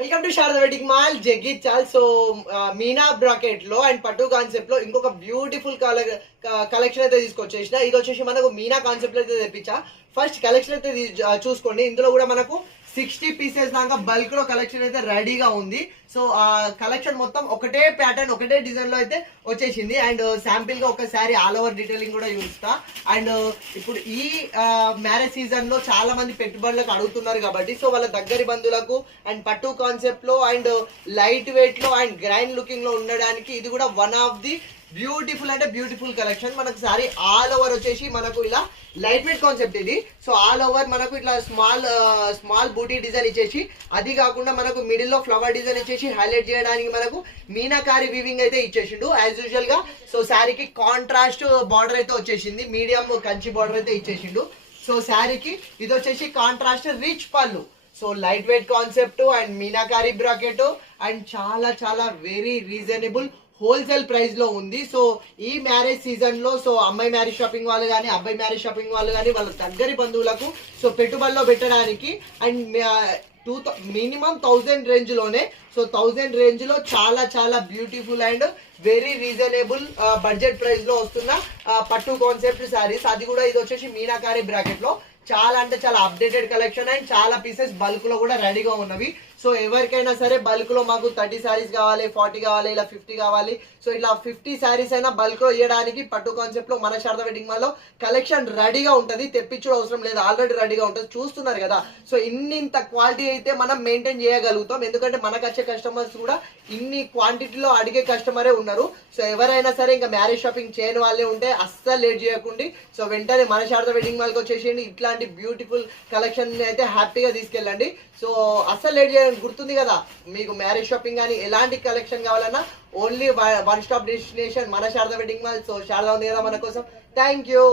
Welcome to Sharada wedding mall Jagtial. So Meena bracket లో and పట్టు concept లో ఇంకొక బ్యూటిఫుల్ కలెక్షన్ అయితే తీసుకొచ్చేసిన. ఇది వచ్చేసి మనకు మీనా కాన్సెప్ట్ అయితే తెప్పించా. ఫస్ట్ కలెక్షన్ అయితే చూసుకోండి. ఇందులో కూడా మనకు 60 పీసెస్ దాకా బల్క్ లో కలెక్షన్ అయితే రెడీగా ఉంది. సో ఆ కలెక్షన్ మొత్తం ఒకటే ప్యాటర్న్ ఒకటే డిజైన్ లో అయితే వచ్చేసింది. అండ్ శాంపిల్ గా ఒకసారి ఆల్ ఓవర్ డీటెయిలింగ్ కూడా చూస్తా. అండ్ ఇప్పుడు ఈ మ్యారేజ్ సీజన్ లో చాలా మంది పెట్టుబడులకు అడుగుతున్నారు కాబట్టి సో వాళ్ళ దగ్గరి బంధువులకు అండ్ పట్టు కాన్సెప్ట్ లో అండ్ లైట్ వెయిట్ లో అండ్ గ్రైండ్ లుకింగ్ లో ఉండడానికి ఇది కూడా వన్ ఆఫ్ ది బ్యూటిఫుల్ అంటే బ్యూటిఫుల్ కలెక్షన్. మనకు సారీ ఆల్ ఓవర్ వచ్చేసి మనకు ఇలా లైట్ వెయిట్ కాన్సెప్ట్ ఇది. సో ఆల్ ఓవర్ మనకు ఇట్లా స్మాల్ బూటీ డిజైన్ ఇచ్చేసి, అది కాకుండా మనకు మిడిల్ లో ఫ్లవర్ డిజైన్ ఇచ్చేసి హైలైట్ చేయడానికి మనకు మీనాకారి వీవింగ్ అయితే ఇచ్చేసిండు యాజ్ యూజువల్ గా. సో శారీకి కాంట్రాస్ట్ బార్డర్ అయితే వచ్చేసింది, మీడియం కంచి బార్డర్ అయితే ఇచ్చేసిండు. సో శారీకి ఇది వచ్చేసి కాంట్రాస్ట్ రిచ్ పళ్ళు. So light weight concept and meenakari bracket and చాలా చాలా వెరీ రీజనబుల్ హోల్సేల్ ప్రైస్ లో ఉంది. సో ఈ మ్యారేజ్ సీజన్ లో సో అమ్మాయి మ్యారేజ్ షాపింగ్ వాళ్ళు కానీ అబ్బాయి మ్యారేజ్ షాపింగ్ వాళ్ళు కానీ వాళ్ళ దగ్గరి బంధువులకు సో పెట్టుబడిలో పెట్టడానికి అండ్ మినిమం 1000 రేంజ్ లోనే, సో 1000 రేంజ్ లో చాలా చాలా beautiful and very reasonable budget price లో వస్తున్న పట్టు కాన్సెప్ట్ శారీస్. అది కూడా ఇది వచ్చేసి మీనాకారి బ్రాకెట్ లో చాలా అంటే చాలా అప్డేటెడ్ కలెక్షన్ అండ్ చాలా పీసెస్ బల్క్ లో కూడా రెడీగా ఉన్నవి. సో ఎవరికైనా సరే బల్క్ లో మాకు 30 శారీస్ కావాలి, 40 కావాలి, ఇలా 50 కావాలి, సో ఇలా 50 శారీస్ అయినా బల్క్ లో ఇవ్వడానికి పట్టు కాన్సెప్ట్ లో మన శారదా వెడ్డింగ్ మాల్ లో కలెక్షన్ రెడీగా ఉంటది. తెప్పించడం అవసరం లేదు, ఆల్రెడీ రెడీగా ఉంటుంది. చూస్తున్నారు కదా, సో ఇంత క్వాలిటీ అయితే మనం మెయింటైన్ చేయగలుగుతాం. ఎందుకంటే మనకు వచ్చే కస్టమర్స్ కూడా ఇన్ని క్వాంటిటీలో అడిగే కస్టమరే ఉన్నారు. సో ఎవరైనా సరే ఇంకా మ్యారేజ్ షాపింగ్ చేయని వాళ్ళే ఉంటే అస్సలు లేట్ చేయకుండా సో వెంటనే మన శారదా వెడ్డింగ్ మాల్ కి వచ్చేసేయండి. ఇట్లాంటి బ్యూటిఫుల్ కలెక్షన్ అయితే హ్యాపీగా తీసుకెళ్ళండి. సో అస్సలు లేట్ చేయండి. గుర్తుంది కదా, మీకు మ్యారేజ్ షాపింగ్ కానీ ఎలాంటి కలెక్షన్ కావాలన్నా ఓన్లీ వన్ స్టాప్ డెస్టినేషన్ మన Sharada wedding mall. So Sharada ఉంది కదా మన కోసం. Thank you.